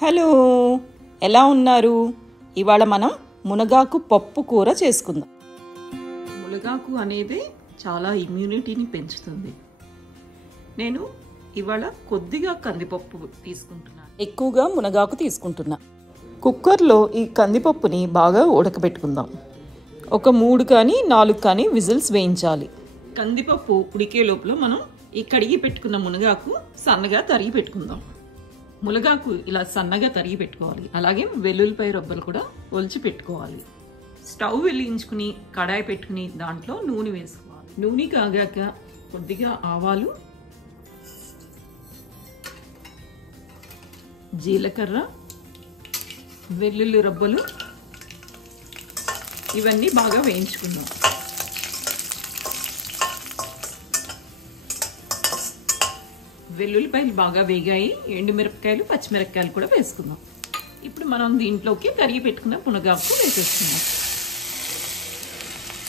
Hello, ఎలా ఉన్నారు? ఇవాళ మనం మునగాకు పప్పు కూర చేసుకుందాం. మునగాకు అనేది చాలా ఇమ్యూనిటీని పెంచుతుంది. నేను ఇవాళ కొద్దిగా కందిపప్పు తీసుకుంటున్నాను. ఎక్కువగా మునగాకు తీసుకుంటున్నా. కుక్కర్లో ఈ కందిపప్పుని బాగా ఉడకబెట్టుకుందాం. ఒక 3 కానీ 4 కానీ విజిల్స్ వేయించాలి. కందిపప్పు ఉడికే లోపల మనం ఈ కడిగి పెట్టుకున్న మునగాకు సన్నగా తరిగి పెట్టుకుందాం. మునగాకు ఇలా సన్నగా తరిగి పెట్టుకోవాలి. అలాగే వెల్లుల్లిపాయ రబ్బలు కూడా ఒలిచి పెట్టుకోవాలి. స్టవ్ వెలిగించుకుని కడాయి పెట్టుకుని దాంట్లో నూనె వేసుకోవాలి. నూనె కాగాక కొద్దిగా ఆవాలు, జీలకర్ర, వెల్లుల్లి రబ్బలు ఇవన్నీ బాగా వేయించుకుందాం. వెల్లుల్లిపాయలు బాగా వేగాయి. ఎండుమిరపకాయలు, పచ్చిమిరపకాయలు కూడా వేసుకుందాం. ఇప్పుడు మనం దీంట్లోకి తరిగి పెట్టుకున్న మునగాకు వేసేసుకుందాం.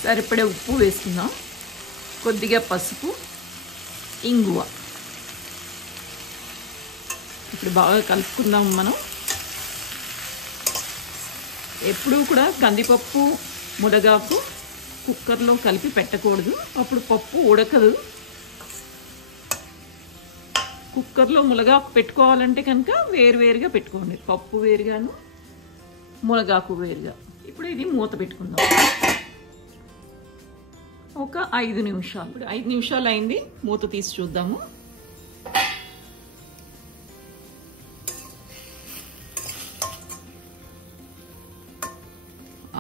సరిపడే ఉప్పు వేసుకుందాం. కొద్దిగా పసుపు, ఇంగువ. ఇప్పుడు బాగా కలుపుకుందాం. మనం ఎప్పుడూ కూడా కందిపప్పు, మునగాకు కుక్కర్లో కలిపి పెట్టకూడదు. అప్పుడు పప్పు ఉడకదు. కుక్కర్లో మునగాకు పెట్టుకోవాలంటే కనుక వేరువేరుగా పెట్టుకోండి. పప్పు వేరుగాను, మునగాకు వేరుగా. ఇప్పుడు ఇది మూత పెట్టుకుందాం. ఒక 5 నిమిషాలు. ఇప్పుడు 5 నిమిషాలు అయింది. మూత తీసి చూద్దాము.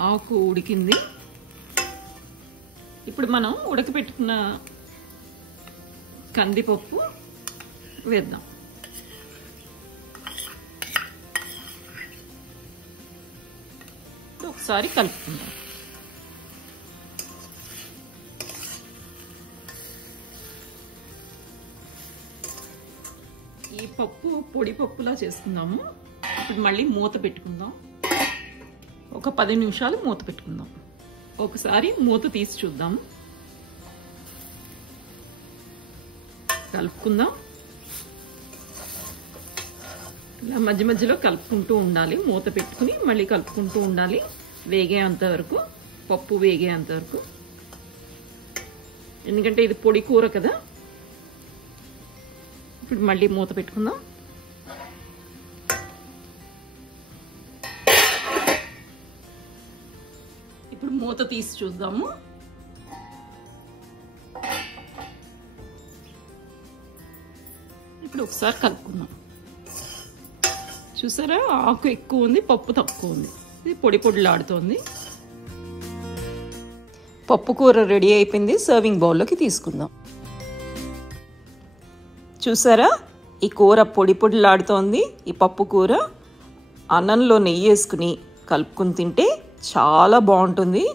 ఆకు ఉడికింది. ఇప్పుడు మనం ఉడకపెట్టుకున్న కందిపప్పు వేద్దాం. ఒకసారి కలుపుకుందాం. ఈ పప్పు పొడి పప్పులా చేసుకుందాము. ఇప్పుడు మళ్ళీ మూత పెట్టుకుందాం. ఒక 10 నిమిషాలు మూత పెట్టుకుందాం. ఒకసారి మూత తీసి చూద్దాము. కలుపుకుందాం. ఇలా మధ్య మధ్యలో కలుపుకుంటూ ఉండాలి. మూత పెట్టుకుని మళ్ళీ కలుపుకుంటూ ఉండాలి. వేగేంత వరకు, పప్పు వేగేంత వరకు. ఎందుకంటే ఇది పొడి కూర కదా. ఇప్పుడు మళ్ళీ మూత పెట్టుకుందాం. ఇప్పుడు మూత తీసి చూద్దాము. ఇప్పుడు ఒకసారి కలుపుకుందాం. చూసారా, ఆకు ఎక్కువ ఉంది, పప్పు తక్కువ ఉంది. ఇది పొడి పొడిలాడుతోంది. పప్పు కూర రెడీ అయిపోయింది. సర్వింగ్ బౌల్లోకి తీసుకుందాం. చూసారా, ఈ కూర పొడి పొడిలాడుతోంది. ఈ పప్పు కూర అన్నంలో నెయ్యి వేసుకుని కలుపుకుని తింటే చాలా బాగుంటుంది.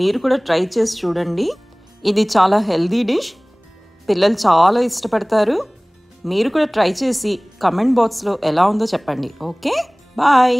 మీరు కూడా ట్రై చేసి చూడండి. ఇది చాలా హెల్దీ డిష్. పిల్లలు చాలా ఇష్టపడతారు. మీరు కూడా ట్రై చేసి కమెంట్ బాక్స్లో ఎలా ఉందో చెప్పండి. Okay, bye.